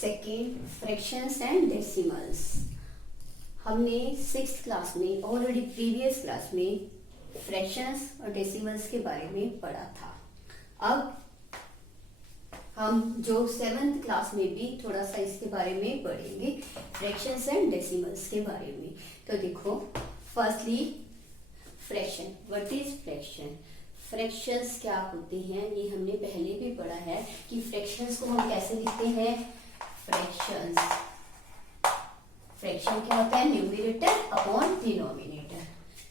Second, fractions and decimals. हमने 6th class में already previous class में फ्रैक्शंस और डेसिमल्स के बारे में पढ़ा था। अब हम जो 7th क्लास में भी थोड़ा सा इसके बारे में पढ़ेंगे, फ्रैक्शंस एंड डेसिमल्स के बारे में। तो देखो, firstly fraction. What is fraction? Fractions क्या होते हैं ये हमने पहले भी पढ़ा है कि फ्रैक्शंस को हम कैसे लिखते हैं। फ्रैक्शंस, फ्रैक्शन क्या होता है? Numerator upon denominator,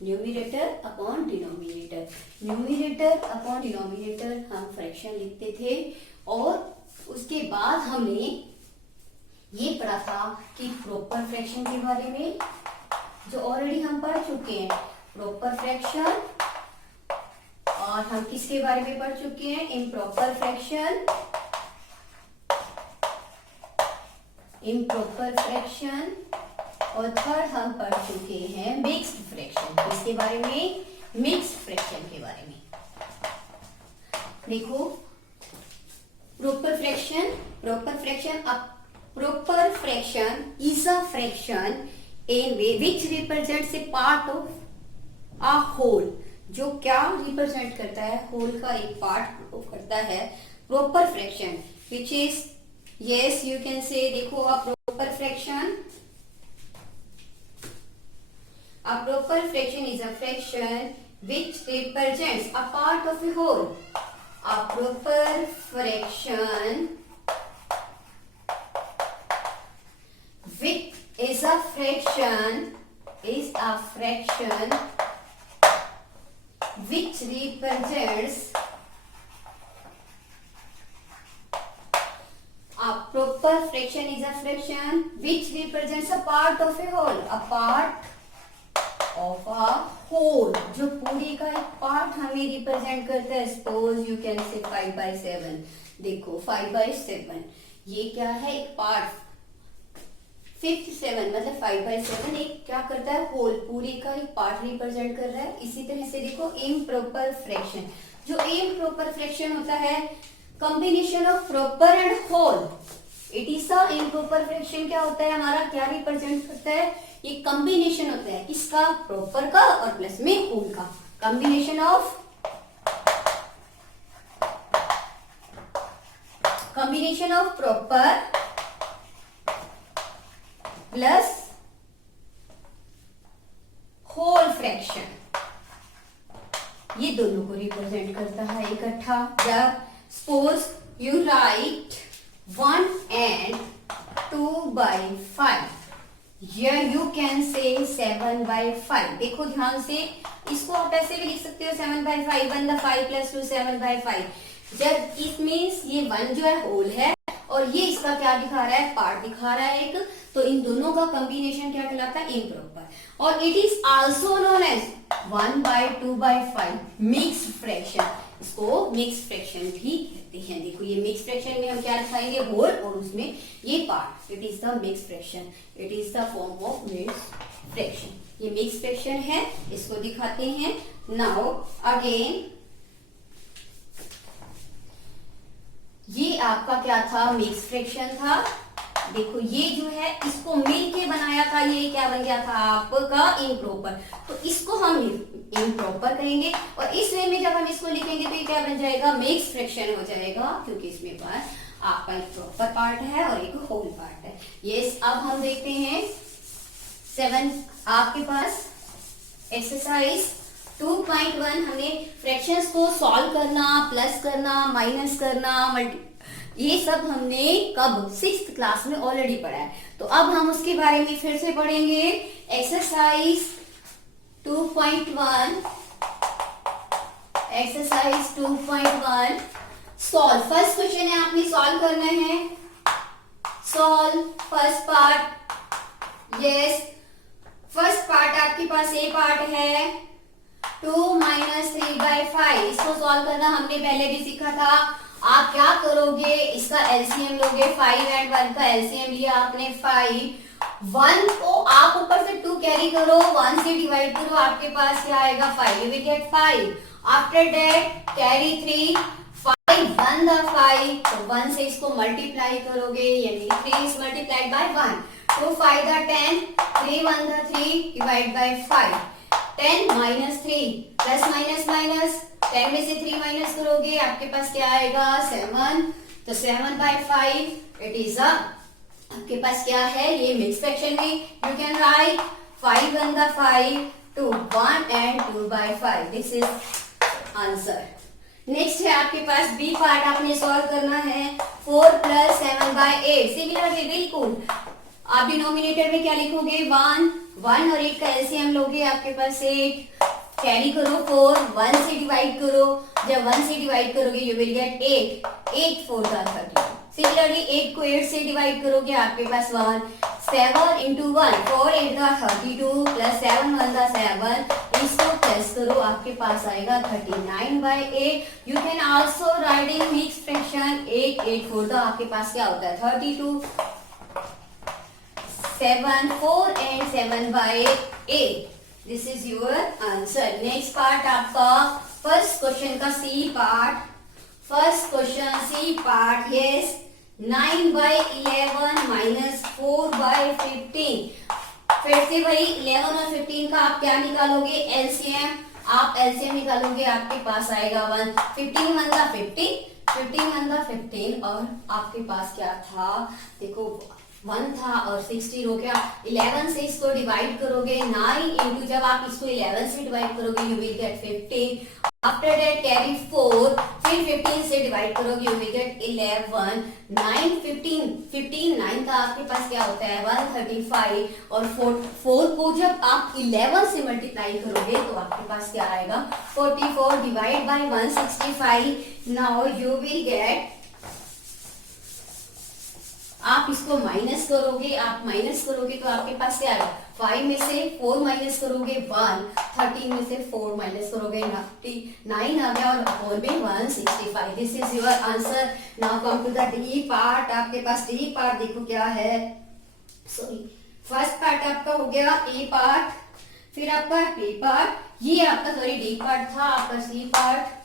numerator upon denominator, numerator upon denominator हम फ्रैक्शन लिखते थे। और उसके बाद हमने ये पढ़ा था कि प्रॉपर फ्रैक्शन के बारे में, जो ऑलरेडी हम पढ़ चुके हैं, प्रॉपर फ्रैक्शन। और हम किसके बारे में पढ़ चुके हैं? Improper fraction, improper fraction. और थर्ड हम पढ़ चुके हैं मिक्स्ड फ्रैक्शन। किसके बारे में? मिक्स्ड फ्रैक्शन के बारे में। देखो, proper fraction, proper fraction, proper fraction is a fraction in which represents a part of a whole, जो क्या रिप्रेजेंट करता है? होल का एक पार्ट करता है। Proper fraction which is, yes you can say, देखो a proper fraction, a proper fraction is a fraction which represents a part of a whole. A proper fraction which is a fraction which represents a proper fraction is a fraction which represents a part of a whole, a part of a whole, जो पूरी का एक part हमें represent करता है। Suppose you can say 5/7। देखो 5/7 ये क्या है? एक पार्ट। 57 मतलब 5/7 एक क्या करता है? होल, पूरी का एक पार्ट रिप्रेजेंट कर रहा है। इसी तरह से देखो इम्प्रॉपर फ्रैक्शन, जो इम्प्रॉपर फ्रैक्शन होता है combination of proper and whole. It is a improper fraction क्या होता है हमारा? क्या रिप्रेजेंट करता है? ये कॉम्बिनेशन होता है किसका? प्रॉपर का और प्लस में होल का, combination of proper plus whole fraction, ये दोनों को रिप्रेजेंट करता है इकट्ठा। जब suppose you write 1 and 2/5, here you can say 7/5। देखो ध्यान से, इसको आप ऐसे भी लिख सकते हो 7/5, 1 the 5 plus 2 7/5। जब इट मीन्स ये 1 जो है होल है और ये इसका क्या दिखा रहा है? पार्ट दिखा रहा है एक, तो इन दोनों का कॉम्बिनेशन क्या कहलाता है? इम्प्रॉपर। और it is also known as 1/2/5 mix fraction, इसको मिक्स फ्रैक्शन भी कहते हैं। देखो ये मिक्स फ्रैक्शन में हम क्या दिखाएंगे? होल और उसमें ये part. It is the mix fraction, it is the form of mix fraction. ये मिक्स फ्रैक्शन है, इसको दिखाते हैं। नाउ अगेन, ये आपका क्या था? मिक्स फ्रैक्शन था। देखो ये जो है इसको मिलके बनाया था, ये क्या बन गया था आपका? इम्प्रॉपर। तो इसको हम इम्प्रॉपर कहेंगे और इस वे में जब हम इसको लिखेंगे तो ये क्या बन जाएगा? मिक्स फ्रैक्शन हो जाएगा, क्योंकि इसमें पास आपका एक प्रॉपर पार्ट है और एक होल पार्ट है। यस, अब हम देखते हैं 7 आपके पास एक्सरसाइज 2.1। हमने फ्रैक्शंस को सॉल्व करना, प्लस करना, माइनस करना, ये सब हमने कब? 6th क्लास में ऑलरेडी पढ़ा है। तो अब हम उसके बारे में फिर से पढ़ेंगे। Exercise 2.1, exercise 2.1 solve. First question है, आपने सॉल्व करना है। Solve first part. Yes, first part आपके पास ए पार्ट है 2 - 3/5। इसको सॉल्व करना हमने पहले भी सीखा था। आप क्या करोगे? इसका एलसीएम लोगे। 5 and 1 का एलसीएम लिया आपने 5। 1 को आप ऊपर से 2 कैरी करो, 1 से डिवाइड करो, आपके पास क्या आएगा? 5। You will gate 5। After that carry 3, 5 1 the 5, तो 1 से इसको मल्टीप्लाई करोगे यानी 3 is multiplied by 1, 2 5 the 10, 3 1 the 3 divide by 5, 10 minus 3 plus minus minus 10 में से 3 माइनस करोगे आपके पास क्या आएगा 7, तो 7 by 5 इट इज आपके पास क्या है ये मिक्स फ्रैक्शन में you can right 5 1 the 5, 2 1 and 2 by 5, this is answer. Next है आपके पास बी पार्ट, आपने सॉल्व करना है 4 प्लस 7 बाय 8, सिमिलरली बिल्कुल आप डिनोमिनेटर में क्या लिखोगे 1 और 8 का एलसीएम लोगे आपके पास 8, कैरी करो 4, 1 से डिवाइड करो, जब 1 से डिवाइड करोगे यू विल गेट 8 4 का 30, सिमिलरली 8 को 8 से डिवाइड करोगे आपके पास 1, 7 into 1 4 8 का 32 प्लस 7 1 का 7, इसको प्लस करो आपके पास आएगा 39 by 8, you can also right in mix fraction 8 8 4 का आपके पास क्या होता है 32, 7 4 and 7 by 8, this is your answer. Next part आपका फर्स्ट क्वेश्चन का C part, first question C part, yes 9 by 11 minus 4 by 15, फिर से वही 11 और 15 का आप क्या निकालोगे एलसीएम, आप एलसीएम निकालोगे आपके पास आएगा 1, 15 1 का 15, 15 1 का 15 और आपके पास क्या था देखो 1 था और 16 हो गया, 11 से इसको डिवाइड करोगे 9 इंटू जब आप इसको 11 से डिवाइड करोगे you will gate 15, after that carry 4, फिर 15 से डिवाइड करोगे यू विल गेट 11, 9 15 9 का आपके पास क्या होता है 135 और 4 को जब आप 11 से मल्टीप्लाई करोगे तो आपके पास क्या आएगा 44 divide by 165, now you will gate, आप इसको माइनस करोगे, आप माइनस करोगे तो आपके पास क्या आएगा 5 में से 4 माइनस करोगे 1, 13 में से 4 माइनस करोगे 9 आ गया और अपॉन में 165, this is your answer. Now come to the D part, आपके पास डी पार्ट देखो क्या है, सॉरी फर्स्ट पार्ट आपका हो गया ए पार्ट, फिर आपका बी पार्ट, ये आपका सॉरी डी पार्ट था, आपका सी पार्ट,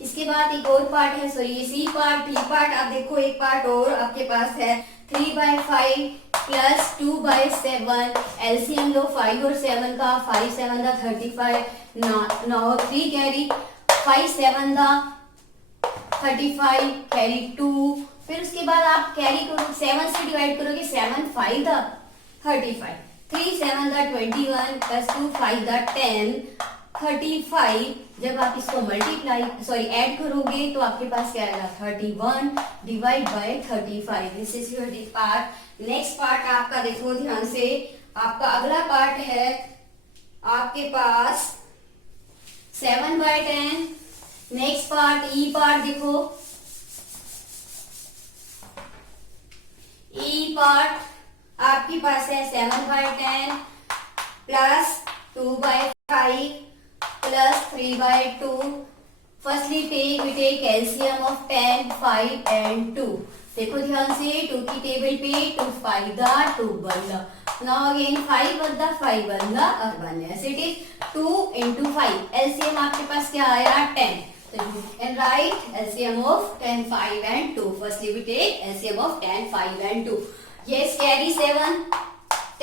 इसके बाद एक और पार्ट है सॉरी ये सी पार्ट, बी पार्ट, आप देखो एक पार्ट और आपके पास है 3 by 5 प्लस 2 by 7, एलसीएम लो 5 और 7 का, 5 7 का 35, नाउ 3 कैरी 5 7 का 35 कैरी 2, फिर उसके बाद आप कैरी करो 7 से डिवाइड करोगे 7 5 का 35, 3 7 का 21 प्लस 2 5 का 10 35, जब आप इसको मल्टीप्लाई सॉरी ऐड करोगे तो आपके पास क्या आएगा 31 divide by 35, this is your part. Next part आपका देखो ध्यान से, आपका अगला पार्ट है आपके पास 7 by 10, next part E part देखो, ई पार्ट आपके पास है 7 by 10 plus 2 by 5 plus 3 by 2, firstly we take LCM of 10 5 and 2, देखो ध्यान से 2 की टेबल पे 2 5 दा 2 1 now again 5 1 दा 5 1 दा और 1, yes it is 2 into 5, LCM आपके पास क्या आया 10, so you can write LCM of 10 5 and 2, firstly we take LCM of 10 5 and 2, yes carry 7,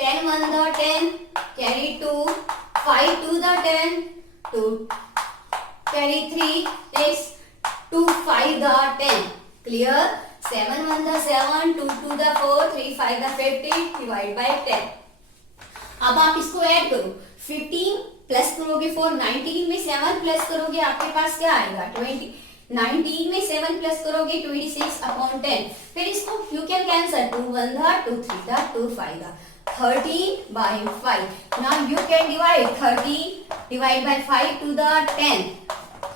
10 1 दा 10 carry 2, 5 2 दा 10 2 carry 3, next 2 5 the 10, clear, 7 1 the 7, 2 2 the 4, 3 5 the 50 divide by 10, अब आप इसको ऐड करो 15 प्लस करोगे 4, 19 में 7 प्लस करोगे आपके पास क्या आएगा 20, 19 में 7 प्लस करोगे 26 अपॉन 10, फिर इसको you can cancel 2 1 the 2 3 the 2 5 the 13 by 5, now you can divide 13 divide by 5 to the 10,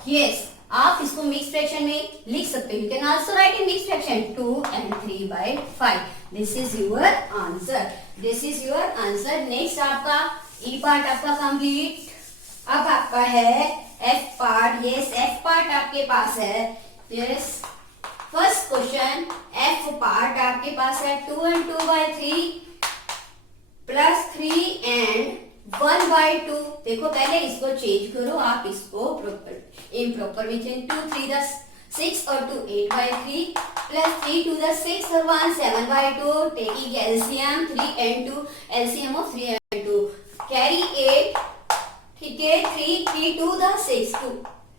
yes आप इसको मिक्स फ्रैक्शन में लिख सकते हो, you can also write in mixed fraction 2 and 3 by 5, this is your answer, this is your answer। next आपका E part आपका complete, अब आपका है F part, yes F part आपके पास है, yes first question F part आपके पास है 2 and 2 by 3 plus 3 and 1 by 2, देखो पहले इसको चेंज करो, आप इसको प्रॉपर इम्प्रॉपर में चेंज 2 3 10 6 और 2 8/3 plus 3 to the 6 or 1 7/2 taking LCM 3 and 2 LCM of 3 and 2 carry 8 ठीक है 3 to the 6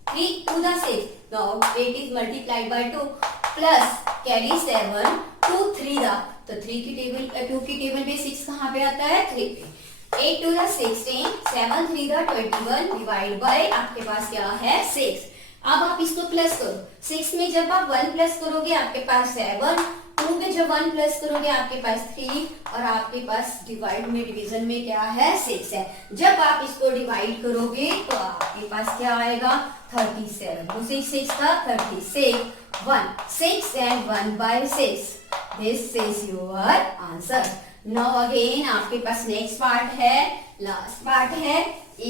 3 to the 6 now 8 is multiplied by 2 plus carry 7 to 3 दा तो 3 की टेबल 2 की टेबल में 6 कहाँ पे आता है 3 पे 8 to the 16 7 3 दा 21 डिवाइड बाय आपके पास क्या है 6 अब आप इसको प्लस करो 6 में जब आप 1 प्लस करोगे आपके पास 7 2 में जब 1 प्लस करोगे आपके पास 3 और आपके पास डिवाइड में डिवीजन में क्या है 6 है जब आप इसको डिवाइड करोगे तो आपके पास क्या आएगा 37 तो 6 का 36 1 6 and 1/6 this is your answer now again आपके पास नेक्स्ट पार्ट है लास्ट पार्ट है E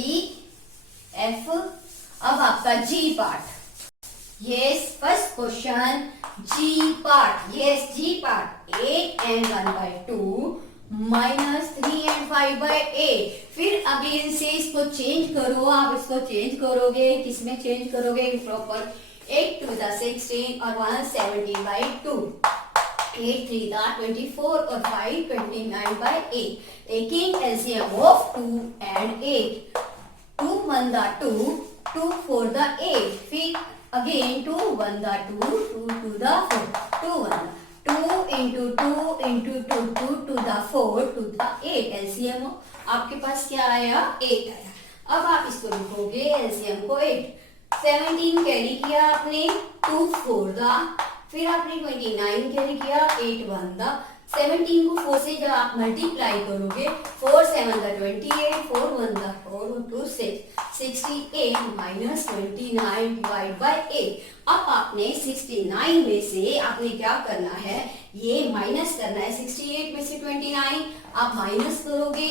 F अब आपका G part yes first question G part yes G part 8 and 1/2 minus 3 and 5/8 फिर अगेन से इसको चेंज करो आप इसको चेंज करोगे किसमें चेंज करोगे प्रॉपर 8 to the 16 और 1 17/2 8 3 the 24 और 5 29/8 taking LCM of 2 and 8 2 1 the 2 2 4 the 8 फिर again 2 1 the 2 2 2 the 4 2 1 2 into 2 into 2 2 to the 4 to the 8 LCM आपके पास क्या आया 8 आया अब आप इसको लिखोगे LCM को 8 17 कैरी किया आपने 2 4 दा फिर आपने 29 कैरी किया 8 1 दा 17 को 4 से जब आप मल्टीप्लाई करोगे 4 7 दा 28 4 1 दा 4 2 6 68 minus 29 डिवाइड बाय 8 अब आपने 69 में से आपने क्या करना है ये माइनस करना है 68 में से 29 आप माइनस करोगे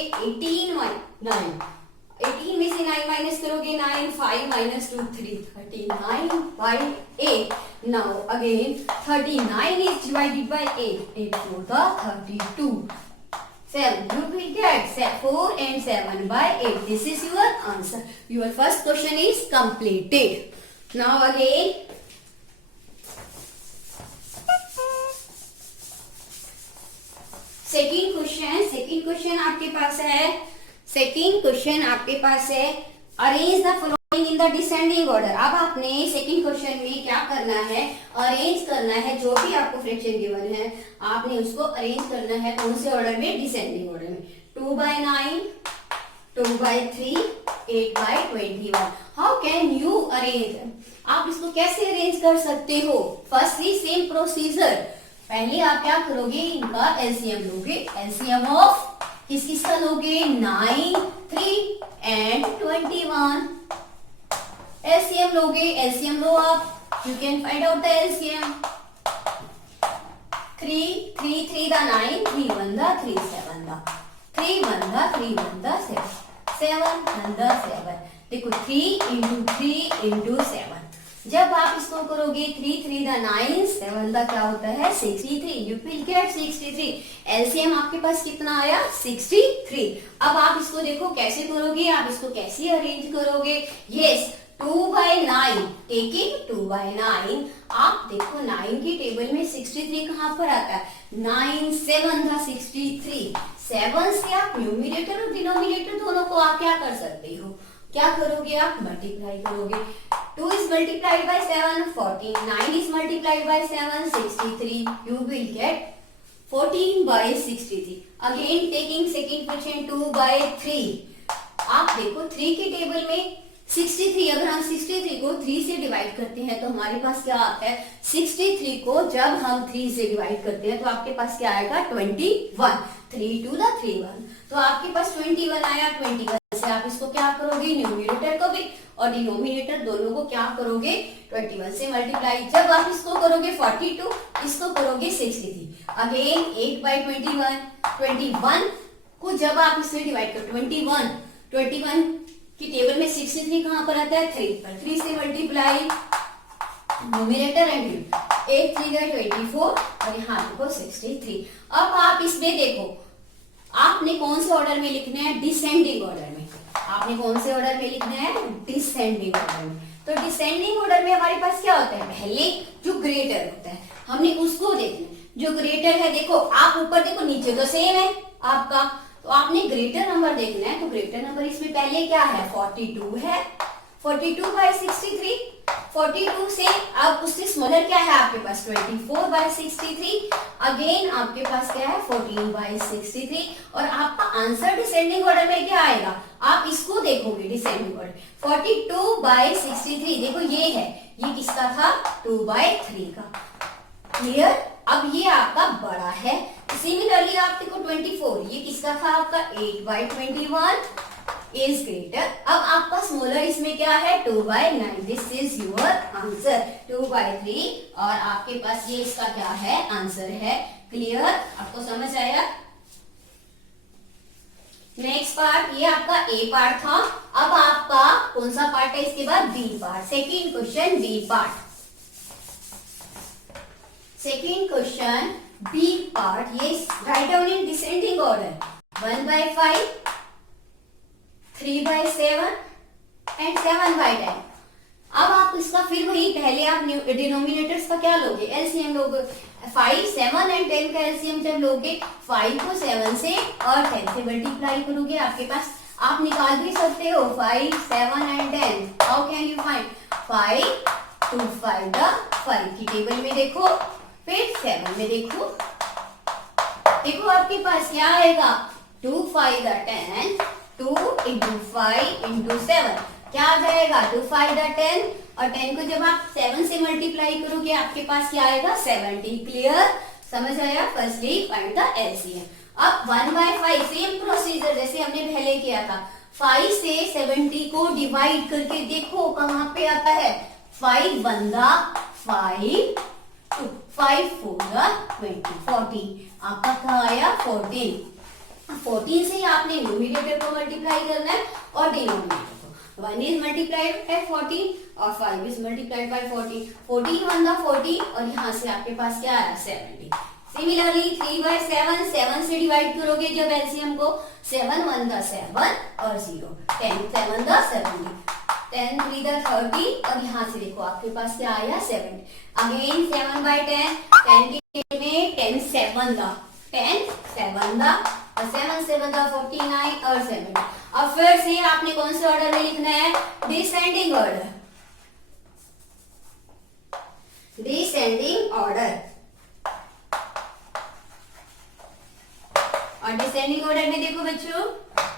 18 में से 9 माइनस करोगे 9 5 minus 2 3 39/8 now again 39 is divided by 8 8 4 the 32 7 you will get 4 and 7/8 this is your answer your first question is completed now again second question आपके पास है सेकंड क्वेश्चन आपके पास है arrange the following in the descending order अब आपने second question में क्या करना है अरेंज करना है जो भी आपको फ्रैक्शन गिवन है आपने उसको अरेंज करना है कौन से ऑर्डर में डिसेंडिंग ऑर्डर में 2/9 2/3 8/21 हाउ कैन यू अरेंज आप इसको कैसे अरेंज कर सकते हो फर्स्टली सेम प्रोसीजर पहले आप क्या करोगे इनका एलसीएम लोगे एलसीएम ऑफ किसका लोगे 9 3 and 21 एलसीएम लोगे एलसीएम लो आप you can find out the LCM 3 3 the 9 3 1 the 3 7 the 3 1 the 3 1 the 7 1 the 7 देखो 3 into 3 into 7 जब आप इसको करोगे 3 3 द 9 7 द क्या होता है 63 यू विल गेट 63 एलसीएम आपके पास कितना आया 63 अब आप इसको देखो कैसे करोगे आप इसको कैसे अरेंज करोगे यस 2/9 टेकिंग 2/9 आप देखो 9 की टेबल में 63 कहाँ पर आता है 9 7 द 63 7 से आप न्यूमरेटर और डिनोमिनेटर दोनों को आप क्या कर सकते हो क्या करोगे आप मल्टीप्लाई करोगे 2 is multiplied by 7 14 9 is multiplied by 7 63 you will get 14/63 again taking second question 2/3 आप देखो 3 की टेबल में 63 अगर हम 63 को 3 से डिवाइड करते हैं तो हमारे पास क्या आता है 63 को जब हम 3 से डिवाइड करते हैं तो आपके पास क्या आएगा 21 3 2 द 3 1 तो आपके पास 21 आया 21 से आप इसको क्या करोगे न्यूमरेटर को भी और डिनोमिनेटर दोनों को क्या करोगे 21 से मल्टीप्लाई जब आप इसको करोगे 42 इसको करोगे 63 अगेन 8/21 को जब आप इसमें डिवाइड करो 21 की टेबल में 63 कहां पर आता है 3 पर 3 से मल्टीप्लाई न्यूमरेटर एंड 8 3 24 और यहाँ देखो 63 अब आप इसमें देखो आपने कौन से ऑर्डर में लिखना है डिसेंडिंग ऑर्डर में आपने कौन से ऑर्डर में लिखना है डिसेंडिंग ऑर्डर में तो डिसेंडिंग ऑर्डर में हमारे पास क्या होता है, पहले जो ग्रेटर होता है हमने उसको देखना है। जो ग्रेटर है, देखो आप ऊपर देखो, नीचे तो सेम है आपका, तो आपने ग्रेटर नंबर देखना है। तो ग्रेटर नंबर इसमें पहले क्या है, 42 है, 42/63। 42 से अब उससे स्मॉलर क्या है आपके पास, 24/63। अगेन आपके पास क्या है, 14/63। और आपका आंसर डिसेंडिंग ऑर्डर में क्या आएगा, आप इसको देखोगे डिसेंडिंग ऑर्डर, 42/63। देखो ये है, ये किसका था, 2/3 का। क्लियर। अब ये आपका बड़ा है। सिमिलरली आप देखो 24, ये किसका था आपका, 8/21 इज ग्रेटर। अब आपका स्मॉलर इसमें क्या है, 2/9। This is your answer, 2/3। और आपके पास ये इसका क्या है, आंसर है। क्लियर, आपको समझ आया। नेक्स्ट पार्ट, ये आपका ए पार्ट था। अब आपका कौन सा पार्ट है इसके बाद, B part. Second question B part. Second question B part, ये write down in descending order, 1/5, 3/7 and 7/10। अब आप इसका फिर वही, पहले आप डिनोमिनेटर्स का क्या लोगे, एलसीएम लोगे। 5, 7 एंड 10 का एलसीएम जब लोगे, 5 को 7 से और 10 से मल्टीप्लाई करोगे, आपके पास आप निकाल भी सकते हो 5, 7 and 10। How can you find, 5 2 5 5 की टेबल में देखो, फिर 7 में देखो, देखो आपके पास क्या आएगा, 2 5 10, 2 इंटू 5 इंटू 7 क्या आ जाएगा, 2 5 10, और 10 को जब आप 7 से मल्टीप्लाई करोगे आपके पास क्या आएगा, 70। क्लियर, समझ आया। Firstly find the LCM. अब 1/5 सेम प्रोसीजर जैसे हमने पहले किया था, 5 से 70 को डिवाइड करके देखो कहां पे आता है, 5 1 5, 2 5 4 20, 40। आपका क्या आया, 14। 14 से आपने न्यूमरेटर को मल्टीप्लाई करना है और डिनोमिनेटर को। 1 is multiplied by 14 और 5 is multiplied by 14। 14 1 40 और यहाँ से आपके पास क्या आया, 70। सिमिलरली 3/7, 7 से डिवाइड करोगे जब एलसीएम को, 7 1 7 और 0, 10 7 70, 10 3 30 और यहाँ से देखो आपके पास क्या आया, 70। अगेन 7/10, 10 के में 10 7 10 7 और 7 7 49 और 70। अब फिर से आपने कौन से ऑर्डर में लिखना है, डिसेंडिंग ऑर्डर, डिसेंडिंग ऑर्डर। और डिसेंडिंग ऑर्डर में देखो बच्चों,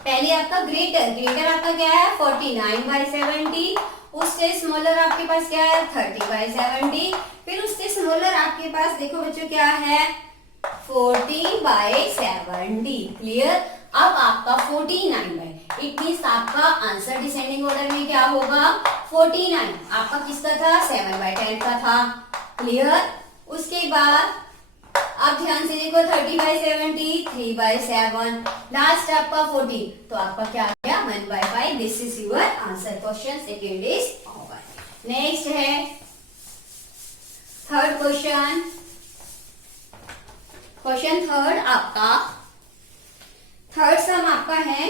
पहले आपका ग्रेटर, ग्रेटर आपका क्या है, 49/70। उससे स्मॉलर आपके पास क्या है, 30/70। फिर उससे स्मॉलर आपके पास देखो बच्चों क्या है, 40/70। क्लियर। अब आपका 49/, इट मीन्स आपका आंसर डिसेंडिंग ऑर्डर में क्या होगा, 49। आपका किसका था, 7/10 का था। क्लियर। उसके बाद आप ध्यान से देखो, 30/70, 3/7, लास्ट आपका 40, तो आपका क्या आ गया, 1/5। This is your answer. Question second is over. Next है थर्ड क्वेश्चन। क्वेश्चन थर्ड आपका, थर्ड सम आपका है,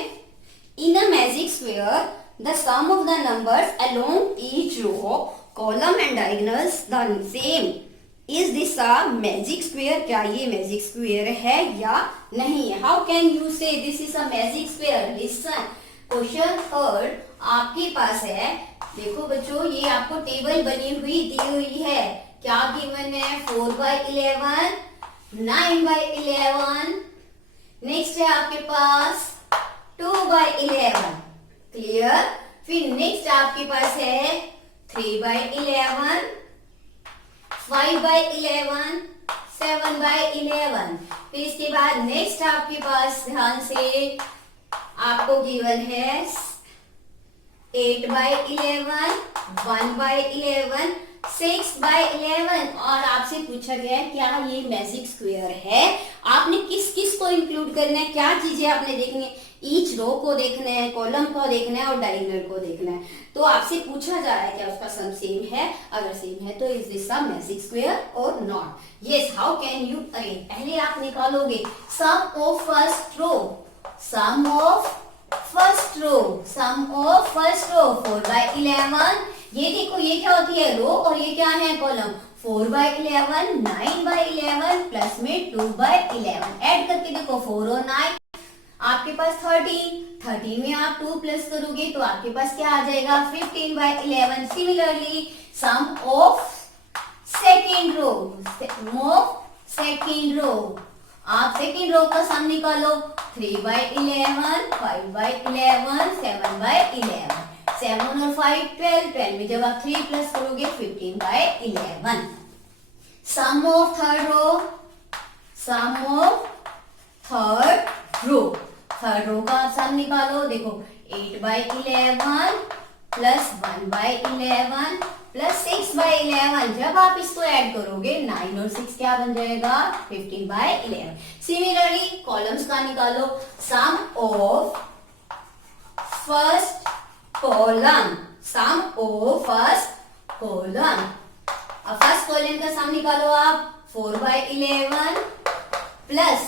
in a magic square the sum of the numbers along each row column and diagonals the same, is this a magic square. क्या ये magic square है या नहीं है, how can you say this is a magic square. Listen, question third आपके पास है। देखो बच्चों, ये आपको टेबल बनी हुई दी हुई है, क्या गिवन है, 4/11, 9/11, नेक्स्ट है आपके पास 2/11। क्लियर। फिर नेक्स्ट आपके पास है 3/11, 5/11, 7/11। फिर इसके बाद नेक्स्ट आपके पास ध्यान से आपको गिवन है 8/11, 1/11, 6/11। और आपसे पूछा गया है क्या ये मैजिक स्क्वायर है। आपने किस किस को इंक्लूड करना है, क्या चीजें आपने देखनी है, ईच रो को देखना है, कॉलम को देखना है और डायगोनल को देखना है। तो आपसे पूछा जा रहा है क्या उसका सम सेम है, अगर सेम है तो is this a magic square और not. Yes, how can you, अरे पहले आप निकालोगे sum of first row, sum of first row, sum of first row 4/11, ये देखो ये क्या होती है रो और ये क्या है कॉलम। 4/11, 9/11 प्लस में 2/11 ऐड करके देखो 4 और 9 आपके पास 13 में आप 2 प्लस करोगे तो आपके पास क्या आ जाएगा 15/11। Similarly sum of second row आप सेकेंड रो का सम निकालो 3/11, 5/11, 7/11। 7 और 5 12 में जब आप 3 प्लस करोगे 15/11। सम ऑफ थर्ड रो का सम निकालो देखो 8/11 प्लस 1/11 प्लस 6/11। जब आप इसको ऐड करोगे 9 और 6 क्या बन जाएगा 15/11। सिमिलरली कॉलम्स का निकालो सम ऑफ फर्स्ट कॉलम अब फर्स्ट कॉलम का सम निकालो आप 4/11 प्लस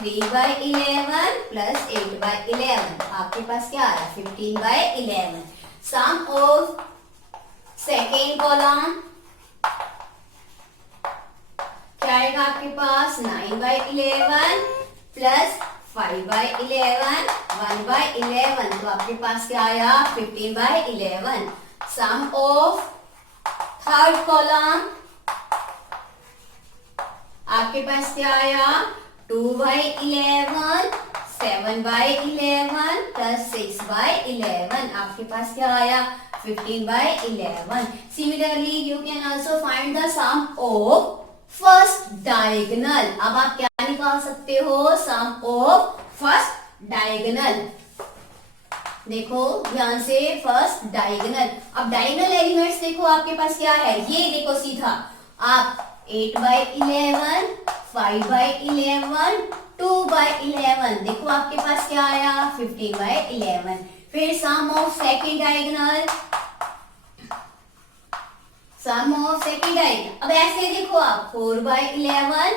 3/11 प्लस 8/11 आपके पास क्या आ रहा है 15/11। सम ऑफ सेकेंड कॉलम क्या आएगा आपके पास 9/11 प्लस 5/11 1/11 तो आपके पास क्या आया 15/11। सम ऑफ थर्ड कॉलम आपके पास क्या आया 2/11 7/11 प्लस 6/11 आपके पास क्या आया 15/11। Similarly, you can also find the sum of first diagonal। अब आप क्या निकाल सकते हो sum of first diagonal। देखो ध्यान से फर्स्ट डायगोनल। अब डायगोनल एलिमेंट्स देखो आपके पास क्या है ये देखो सीधा आप 8/11 5/11 2/11 देखो आपके पास क्या आया 15/11। फिर सम ऑफ सेकेंड डायगोनल अब ऐसे देखो आप 4/11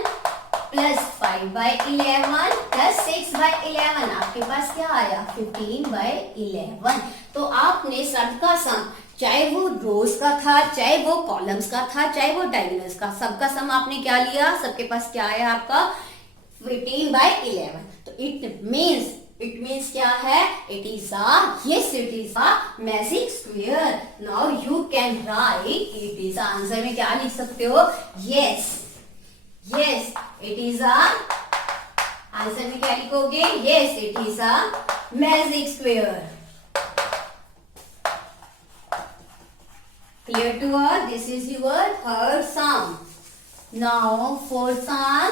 प्लस 5/11 प्लस 6/11 आपके पास क्या आया 15/11। तो आपने सबका सम चाहे वो रोज का था चाहे वो कॉलम्स का था चाहे वो डायगोनल्स का सबका सम आपने क्या लिया सबके पास क्या आया आपका 15/11। तो इट मीन्स क्या है it is a magic square. Now you can right it is answer में क्या लिख सकते हो yes it is a answer में क्या लिखोगे yes it is a magic square. Clear to all? This is your third sum. Now fourth sum.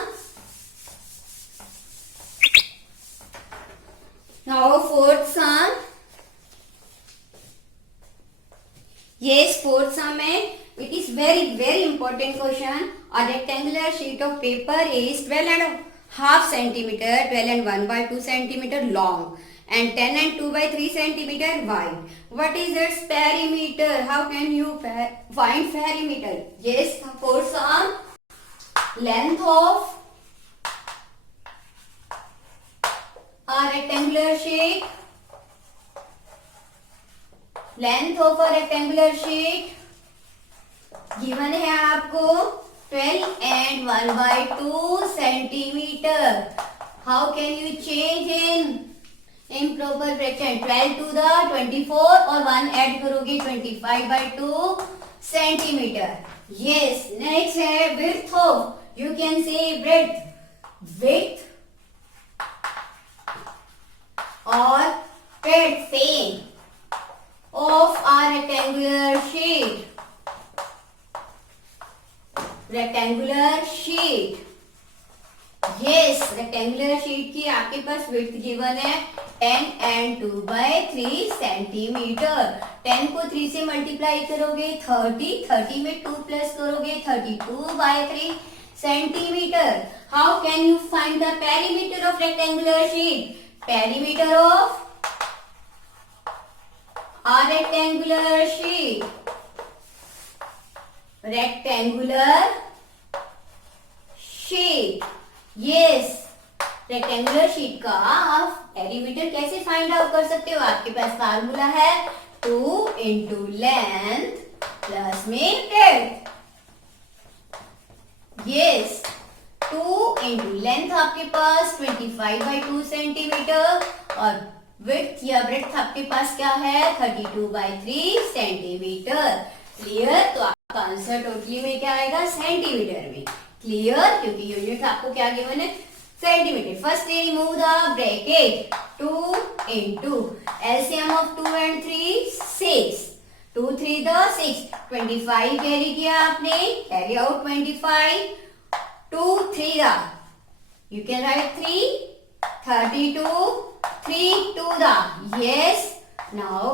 Yes, fourth sum है. It is very important question. A rectangular sheet of paper is 12.5 centimeter, 12 and 1/2 centimeter long, and 10 and 2/3 centimeter wide. What is its perimeter? How can you find perimeter? Yes, fourth sum. Length of a rectangular sheet. Length of a rectangular sheet given है आपको 12 and 1/2 centimeter. How can you change in improper fraction? 12 to the 24 और 1 add करोगे 25/2 centimeter. Yes, next है width of. You can say width or breadth same of a rectangular sheet. Yes, rectangular sheet की आपके पास width given है 10 and 2/3 centimeter. 10 को 3 से multiply करोगे 30 में 2 प्लस करोगे 32/3 centimeter. How can you find the perimeter of rectangular sheet? Perimeter of a rectangular sheet. Yes, rectangular sheet का आप पेरीमीटर कैसे फाइंड आउट कर सकते हो? आपके पास फार्मूला है 2 into length प्लस में ब्रेथ, यस 2 इंटू लेंथ आपके पास 25/2 सेंटीमीटर और विड्थ या ब्रेड्थ आपके पास क्या है 32/3 सेंटीमीटर। क्लियर? तो आपका आंसर टोटली में क्या आएगा सेंटीमीटर में। क्लियर? क्योंकि यूनिट आपको क्या गिवन है centimetre. First remove the bracket 2 into LCM of 2 and 3 6, 2 3 the 6, 25 carry किया आपने, carry out 25, 2 3 the, you can write 3, 32, 3 2 the, yes, now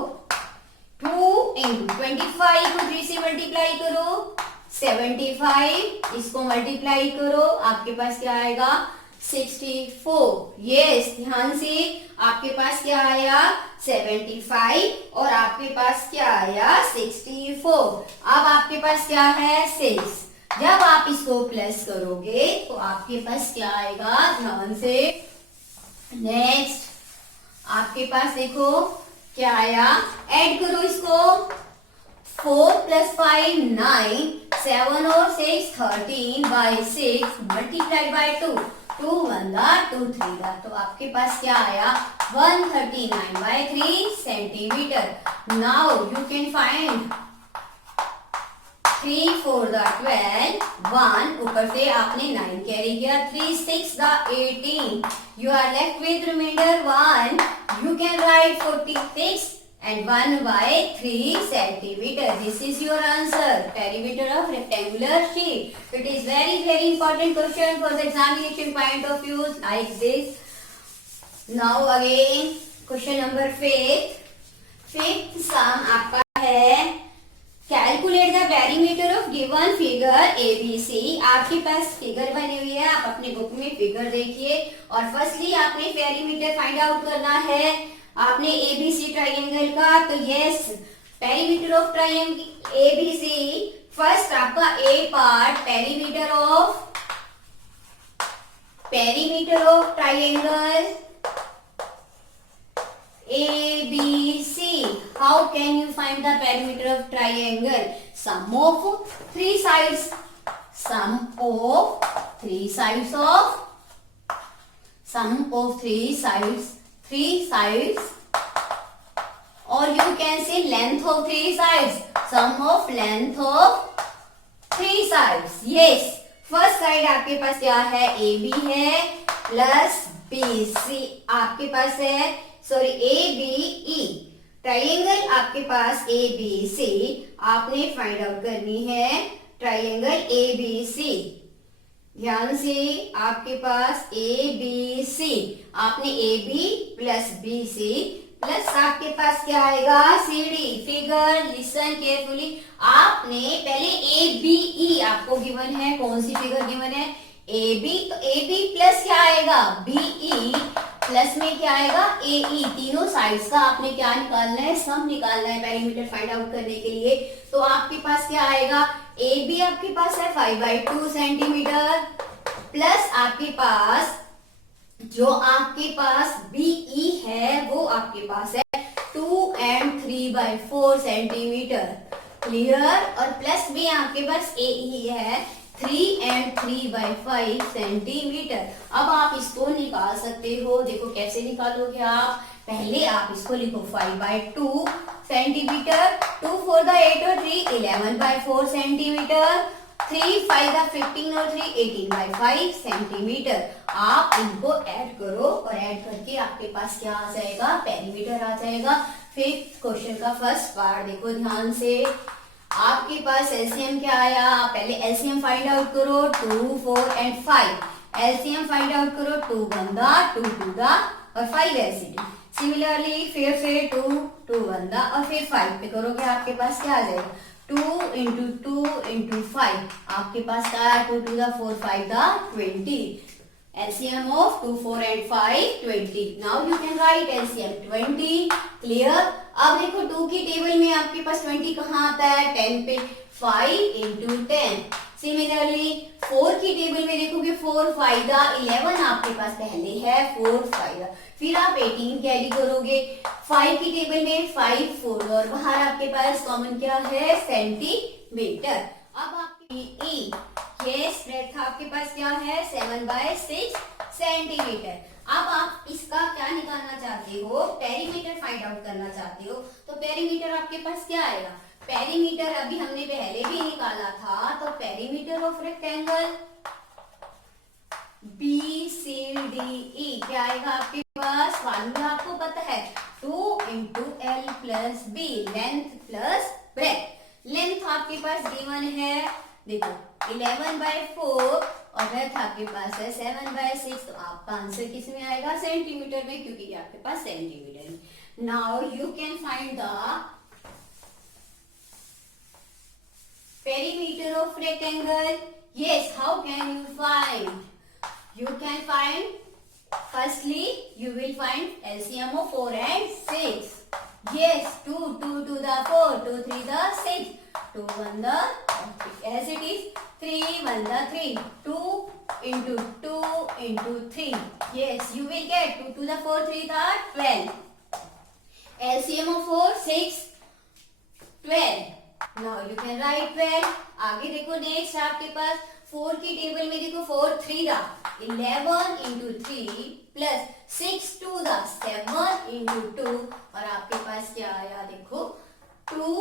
2 into 25 को 3 से मल्टीप्लाई करो, 75 इसको मल्टीप्लाई करो, आपके पास क्या आएगा 64, यस ध्यान से आपके पास क्या आया 75 और आपके पास क्या आया 64। अब आपके पास क्या है 6, जब आप इसको प्लस करोगे तो आपके पास क्या आएगा ध्यान से, नेक्स्ट आपके पास देखो क्या आया, ऐड करो इसको 4 + 5 9, 7 और 6 13/6 मल्टीप्लाई बाय 2, 2 1 2 3 तो आपके पास क्या आया 139/3 centimetre. Now you can find 3 4 12, 1 ऊपर से आपने 9 कैरी किया, 3 6 18, you are left with remainder 1, you can write 46 and 1/3 centimeter. This is your answer, perimeter of rectangular sheet. It is very important question for the examination point of view like this. Now again question number 5th sum आपका है calculate the perimeter of given figure ABC। आपके पास figure बनी हुई है, आप अपने book में figure देखिए और फर्स्टली आपने पेरीमीटर फाइंड आउट करना है आपने ABC ट्राइंगल का। तो yes perimeter of triangle ABC, first आपका A part perimeter of triangle ABC. How can you find the perimeter of triangle? Sum of 3 sides. Sum of 3 sides of 3 sides. Or you can say length of 3 sides. Sum of length of 3 sides. Yes. First side आपके पास क्या है AB है plus BC आपके पास है, sorry ABE triangle आपके पास ABC आपने फाइंड आउट करनी है ट्राइंगल ABC। ध्यान से आपके पास ABC आपने AB प्लस BC प्लस आपके पास क्या आएगा CD। फिगर लिसन केयरफुली, आपने पहले ABE आपको गिवन है, कौन सी फिगर गिवन है AB, तो AB प्लस क्या आएगा BE प्लस में क्या आएगा AE, तीनों साइड्स का आपने क्या निकालना है सम निकालना है पेरीमीटर फाइंड आउट करने के लिए। तो आपके पास क्या आएगा AB आपके पास है 5/2 सेंटीमीटर प्लस आपके पास जो आपके पास BE है वो आपके पास है 2 and 3/4 सेंटीमीटर। क्लियर? और प्लस में आपके पास AE है 3 and 3/5 सेंटीमीटर। अब आप इसको निकाल सकते हो, देखो कैसे निकालोगे आप, पहले आप इसको लिखो 5/2 सेंटीमीटर, 2 4 8 और 3 11/4 सेंटीमीटर, 3 5 15 और 3 18/5 सेंटीमीटर। आप इनको ऐड करो और ऐड करके आपके पास क्या आ जाएगा पेरीमीटर आ जाएगा। फिफ्थ क्वेश्चन का फर्स्ट पार्ट देखो ध्यान से, आपके पास एलसीएम क्या आया, पहले एलसीएम फाइंड आउट करो 2 4 and 5, एलसीएम फाइंड आउट करो 2 1 2 2 और 5 ऐसे। सिमिलरली फिर 2 2 1 और फिर 5 पे करोगे आपके पास क्या आ जाएगा 2 into 2 into 5, आपके पास क्या है 2 2 4 5 20, LCM of 2 4 and 5 20। Now you can write LCM 20। Clear? अब देखो 2 की टेबल में आपके पास 20 कहाँ आता है 10 पे, 5 into 10। सिमिलरली 4 की टेबल में देखोगे 4 5 11 आपके पास पहले है, 4 5 फिर आप 18 कैरी करोगे 5 की टेबल में 5 4 और बाहर आपके पास कॉमन क्या है सेंटीमीटर। अब आपके ये स्प्रेड आपके पास क्या है 7/6 सेंटीमीटर। अब आप इसका क्या निकालना चाहते हो, पेरीमीटर फाइंड आउट करना चाहते हो, तो पेरीमीटर आपके पास क्या आएगा, पेरीमीटर अभी हमने पहले भी निकाला था, तो पेरीमीटर ऑफ रेक्टेंगल BCDE क्या आएगा आपके पास, फार्मूला आपको पता है 2 × L + B, length plus breadth. Length आपके पास गिवन है देखो 11/4 और ब्रेथ आपके पास है 7/6, तो आपका आंसर किस में आएगा सेंटीमीटर में, क्योंकि ये आपके पास सेंटीमीटर में। Now you can find the perimeter of rectangle. Yes, how can you find? You can find, firstly you will find LCM of 4 and 6. Yes, 2 to the 4, 2 3 the 6, 2 1 the, as it is 3 1 the 3, 2 into 2 into 3. Yes, you will get 2 to the 4 3 the 12. LCM of 4 6 12. Now you can write 12. आगे देखो next आपके पास 4 की table में देखो 4 3 दा 11 into 3 plus 6 2 दा 7 into 2 और आपके पास क्या आया देखो 2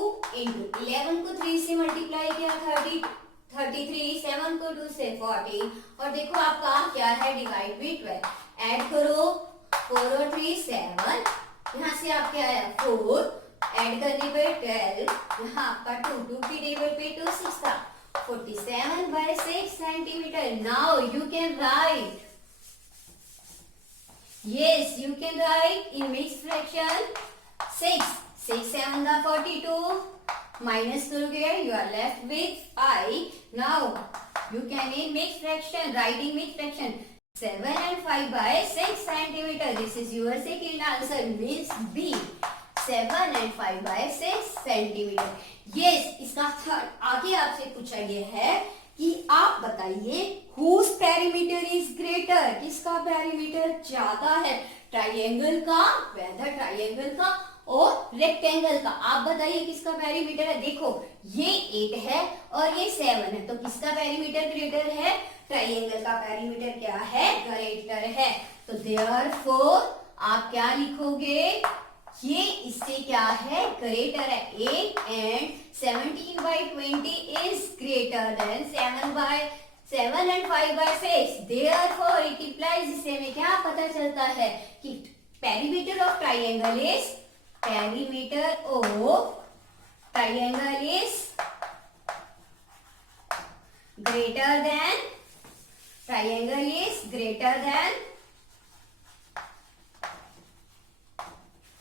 into 11 को 3 से मल्टीप्लाई किया 33, 7 को 2 से 40 और देखो आपका क्या है डिवाइड बाई 12। ऐड करो 4 और 3 7, यहाँ से आपके आया 4, ऐड करने पे 12, यहाँ आपका 2 की टेबल पे 2 6 था 47/6 centimetre. Now you can right, yes you can write in mixed fraction 6 7 42, minus करोगे you are left with 5। now you can in mixed fraction, write in mixed fraction 7 and 5/6 centimeter। this is your second answer, means B, 7 and 5/6 centimetre. Yes, इसका आगे आपसे पूछा गया है कि आप बताइए whose perimeter is greater, किसका पेरीमीटर ज्यादा है, ट्राइंगल का, वेदर ट्राइंगल का और रेक्टेंगल का। आप बताइए किसका पेरीमीटर है। देखो ये 8 है और ये 7 है, तो किसका पेरीमीटर ग्रेटर है, ट्राइंगल का पेरीमीटर क्या है ग्रेटर है। तो देयरफॉर आप क्या लिखोगे, ये इससे क्या है ग्रेटर है, 8 and 17/20 is greater than 7 and 5/6। therefore it implies, इससे हमें क्या पता चलता है कि perimeter of triangle is greater than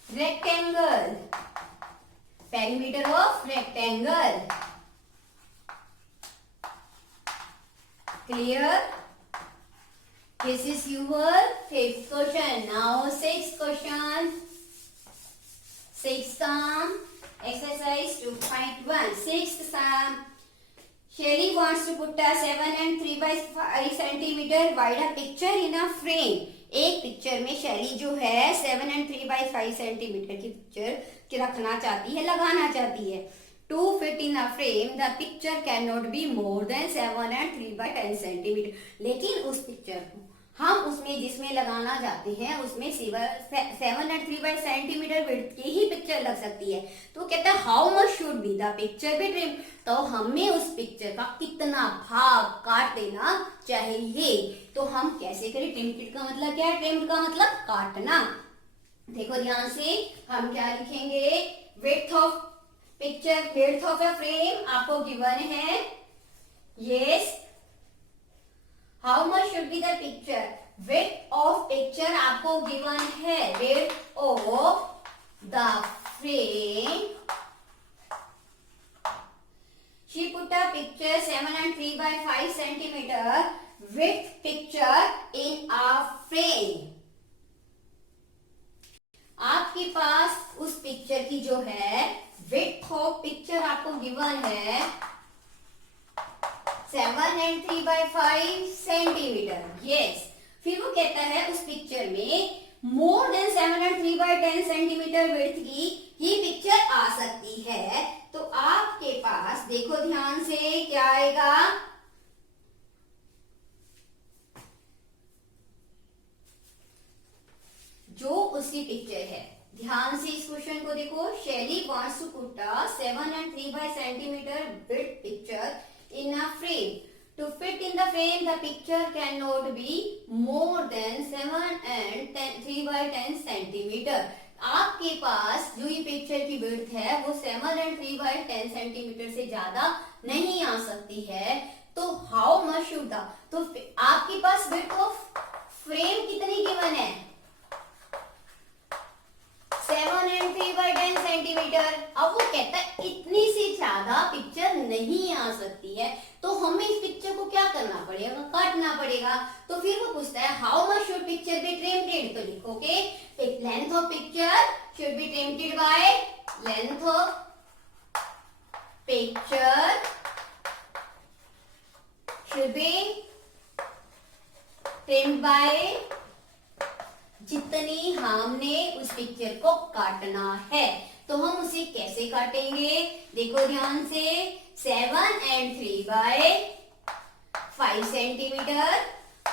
rectangle, perimeter of rectangle। clear? This is your 5th question. Now 6th question, 6th sum, exercise 2.1, 6th sum। Shelly wants to put a 7 and 3/5 centimeter wide picture in a frame। एक picture में शैली जो है 7 and 3/5 centimetre की picture रखना चाहती है, लगाना चाहती है। To fit in a frame the picture can not be more than 7 and 3/10 centimetre. लेकिन उस पिक्चर को हम उसमें जिसमें लगाना चाहते हैं उसमें 7 and 3/5 सेंटीमीटर विड्थ की ही पिक्चर लग सकती है। तो कहता है how much should be the picture be trim, तो हमें उस पिक्चर का कितना भाग काट देना चाहिए। तो हम कैसे करें, ट्रिम्ड का मतलब क्या है, ट्रिम्ड का मतलब काटना। देखो ध्यान से हम क्या लिखेंगे, width of picture, width of a frame आपको गिवन है। Yes, how much should be the picture, width of picture आपको गिवन है, width of the frame. She put a picture 7 and 3/5 centimeter width picture in a frame। आपके पास उस picture की जो है width of picture आपको given है 7 and 3/5 centimetre. Yes, फिर वो कहता है उस पिक्चर में मोर देन 7 and 3/10 सेंटीमीटर विड्थ की ही पिक्चर आ सकती है। तो आपके पास देखो ध्यान से क्या आएगा, जो उसकी पिक्चर है। ध्यान से इस क्वेश्चन को देखो। Shaili wants to put a 7 and 3/5 centimetre width picture in a frame. To fit in the frame, the picture cannot be more than 7 and 3/10 centimetre. आपके पास जो ये पिक्चर की विड्थ है वो 7 and 3/10 सेंटीमीटर से ज्यादा नहीं आ सकती है। तो हाउ मच शुड द, तो आपके पास विड्थ ऑफ फ्रेम कितनी गिवन है? 7 and 3/10 सेंटीमीटर। अब वो कहता है इतनी से ज्यादा पिक्चर नहीं आ सकती है, तो हमें इस पिक्चर को क्या करना पड़ेगा? काटना पड़ेगा। तो फिर वो पूछता है how much should picture be trimmed? तो लिखोगे length of picture should be trimmed by length of picture should be trimmed by जितनी हमने उस पिक्चर को काटना है। तो हम उसे कैसे काटेंगे? देखो ध्यान से, 7 and 3/5 centimetre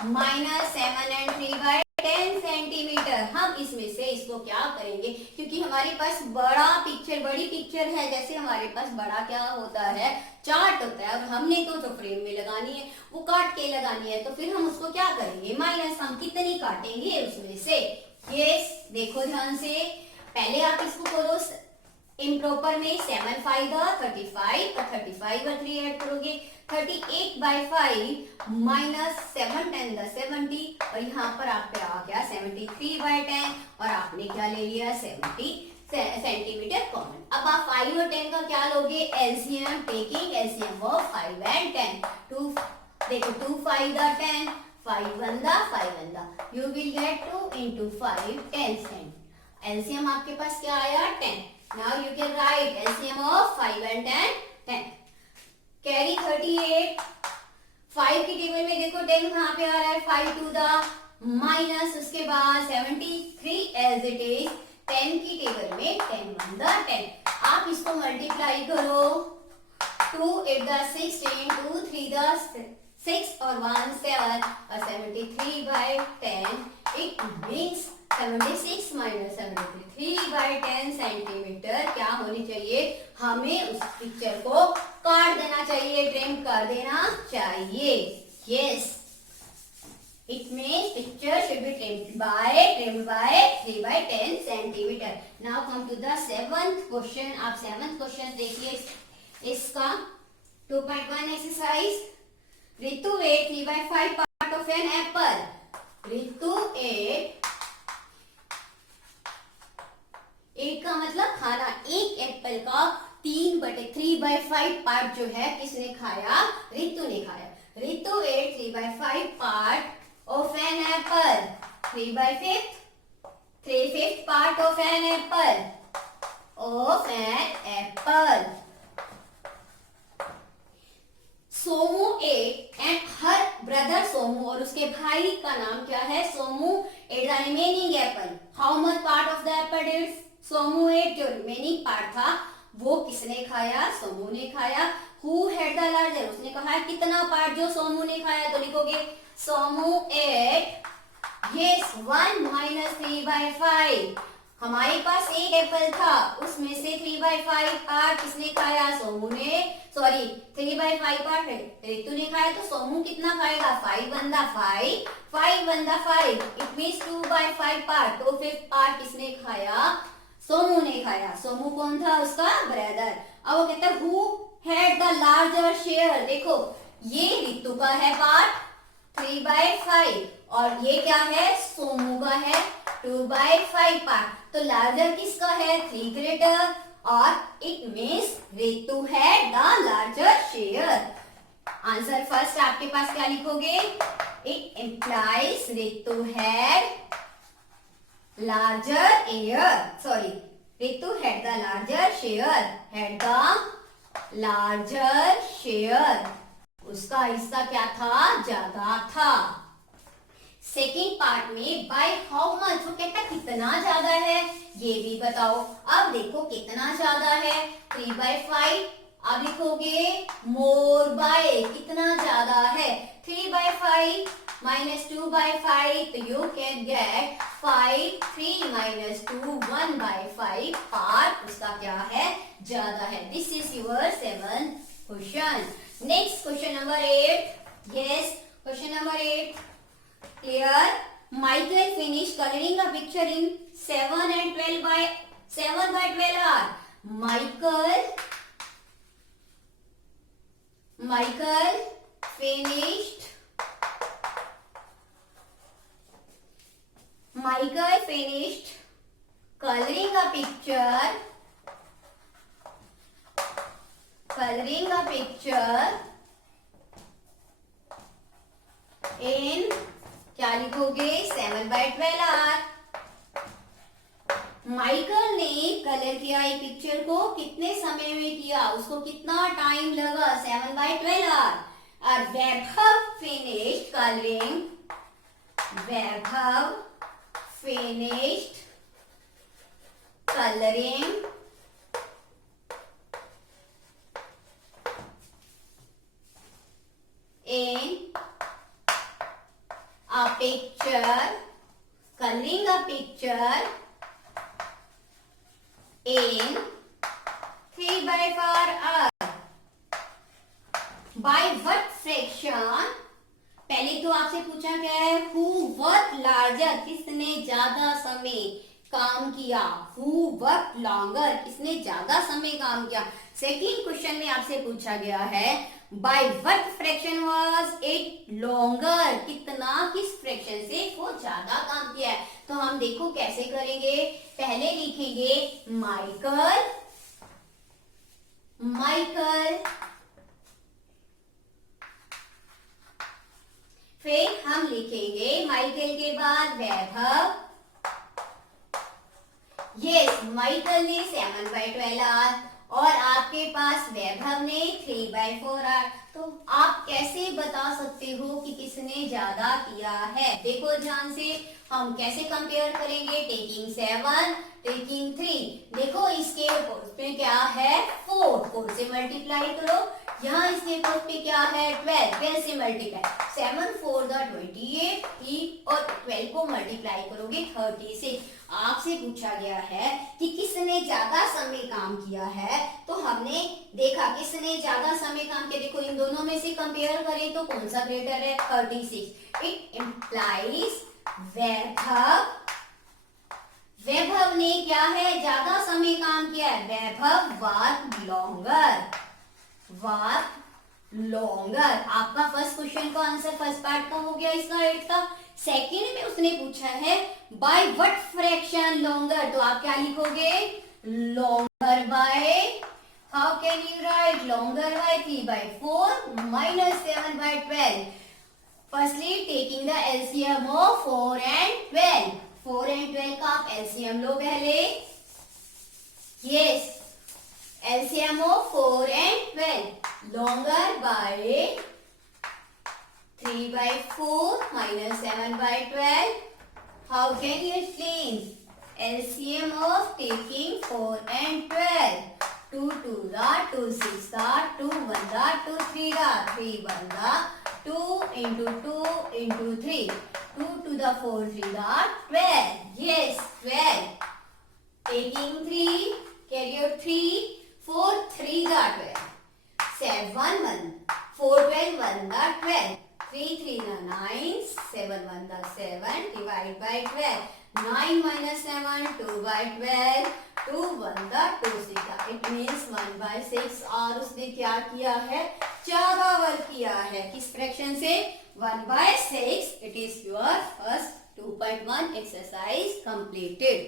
minus 7 and 3/10 centimetre. हम इसमें से इसको क्या करेंगे, क्योंकि हमारे पास बड़ी पिक्चर है। जैसे हमारे पास बड़ा क्या होता है, चार्ट होता है, और हमने तो जो फ्रेम में लगानी है वो काट के लगानी है। तो फिर हम उसको क्या करेंगे, माइनस हम कितनी काटेंगे उसमें से। यस, देखो ध्यान से, पहले आप इसको करो इम्प्रॉपर में। 7 5 35 और 35 और 3 ऐड करोगे 38/5 माइनस 7 10 70, और यहाँ पर आप पे आ गया 73/10, और आपने क्या ले लिया 70 सेंटीमीटर कॉमन। अब आप 5 और 10 का क्या लोगे, LCM, taking LCM of 5 and 10। 2 देखो 2 5 10, 5 1 5 you will get 2 into 5 10 cent. LCM आपके पास क्या आया 10। Now you can write LCM of 5 and 10। Carry 38। 5 की टेबल में देखो 10 कहाँ पे आ रहा है, 5 to the माइनस, उसके बाद 73 एज इट इज। 10 की टेबल में 10 1 10। आप इसको मल्टीप्लाई करो, 2 8 16, 2 3 6 और 1 7, और 73/10 इट मीन्स 76 माइनस 73/10 सेंटीमीटर क्या होनी चाहिए, हमें उस पिक्चर को काट देना चाहिए, ट्रिम कर देना चाहिए। Yes, it means picture should be trimmed by 3/10 centimetre. Now come to the 7th question. आप 7th क्वेश्चन देखिए इसका 2.1 exercise. Ritu ate 3/5 part of an apple। Ritu ate, एक का मतलब खाना, एक एप्पल का 3/5 पार्ट जो है किसने खाया, रितु ने खाया। Ritu ate 3/5 part of an apple। 3/5 part of an apple, of an apple। Somu ate and her brother Somu, और उसके भाई का नाम क्या है, Somu ate the remaining apple. How much part of the apple did Somu ate, जो रिमेनिंग पार्ट था वो किसने खाया, सोमू ने खाया। हु हैड द लार्जर, उसने कहा कितना पार्ट जो सोमू ने खाया, तो लिखोगे सोमू एट, यस 1 माइनस 3/5। हमारे पास एक एप्पल था, उसमें से 3/5 पार्ट किसने खाया, सोमू ने, सॉरी 3/5 पार्ट रितु ने खाया, तो सोमू कितना खाएगा, 5 1 5, 5 1 5, इट मीन्स 2/5 पार्ट। तो 5th पार्ट किसने खाया, सोमू ने खाया। सोमू कौन था, उसका ब्रदर। अब वो कहता है who had the larger share. देखो ये रितु का है पार्ट 3/5, और ये क्या है, सोमू का है 2/5 पार्ट। तो लार्जर किसका है, 3 ग्रेटर, और इट मीन्स रितु है the larger share. Answer first आपके पास क्या लिखोगे, it implies Ritu had larger ear, sorry, Ritu had the larger share, had the larger share, उसका हिस्सा क्या था, ज्यादा था। सेकेंड पार्ट में बाय हाउ मच, वो कहता कितना ज्यादा है ये भी बताओ। अब देखो कितना ज्यादा है, 3/5। अब लिखोगे मोर बाय, कितना ज्यादा है, 3/5 minus 2/5, तो you can get 5, 3 minus 2, 1/5 part उसका क्या है, ज्यादा है। This is your 7th question. Next question number 8. Yes, question number 8. Clear? Michael finished coloring a picture in 7 and 12 by 7/12 hour. Michael finished coloring a picture in, क्या लिखोगे, 7/12 our. Michael ने colour किया एक पिक्चर को कितने समय में किया, उसको कितना टाइम लगा, 7/12 आवर। और Vaibhav finished colouring in a picture in 3/4 hour. By what fraction? पहले तो आपसे पूछा गया है who worked larger, किसने ज्यादा समय काम किया, who worked longer, किसने ज्यादा समय काम किया। सेकेंड क्वेश्चन में आपसे पूछा गया है by what fraction was it longer, कितना, किस फ्रैक्शन से वो ज्यादा काम किया है। तो हम देखो कैसे करेंगे, पहले लिखेंगे माइकल, फिर हम लिखेंगे माइकल के बाद वैभव। यस, माइकल ने 7/12 आवर और आपके पास वैभव ने 3/4 आवर। तो आप कैसे बता सकते हो कि किसने ज्यादा किया है, देखो ध्यान से, हम कैसे कंपेयर करेंगे, टेकिंग 7, टेकिंग 3। देखो इसके पे क्या है, 4 से मल्टीप्लाई करो, यहाँ इसके पे क्या है, 12 से मल्टीप्लाई, 7 4 28, 3 और 12 को मल्टीप्लाई करोगे 30 से। आपसे पूछा गया है कि किसने ज्यादा समय काम किया है, तो हमने देखा किसने ज्यादा समय काम किया। देखो इन दोनों में से कंपेयर करें तो कौन सा ग्रेटर है, 36। इट इम्प्लाइज वैभव ने क्या है, ज्यादा समय काम किया है, वैभव वर्क लॉन्गर। आपका फर्स्ट क्वेश्चन का आंसर फर्स्ट पार्ट का हो गया इसका 8 का। सेकंड में उसने पूछा है बाय व्हाट फ्रैक्शन लॉन्गर, तो आप क्या लिखोगे, longer by, how can you write, longer by 3/4 minus 7/12। Firstly taking the LCM of 4 and 12, 4 and 12 का आप एलसीएम लो पहले। Yes, LCM of 4 and 12, longer by 3/4 minus 7/12. How can you explain LCM of taking 4 and 12? 2 2 the 2 6 the 2 1 the 2 3 the 3 1 the 2 into 2 into 3, 2 to the 4 3 the 12. Yes, 12. Taking 3, carry out 3. 4 3 the 12, 7 1 4 12 1 the 12, 3 3 the 9, 7 1 the 7, divide by 12, 9 minus 7 2/12, 2 1 the 2 6, it means 1/6। और उसने क्या किया है, ज्यादा work किया है, किस fraction से, 1/6। It is your first 2.1 exercise completed.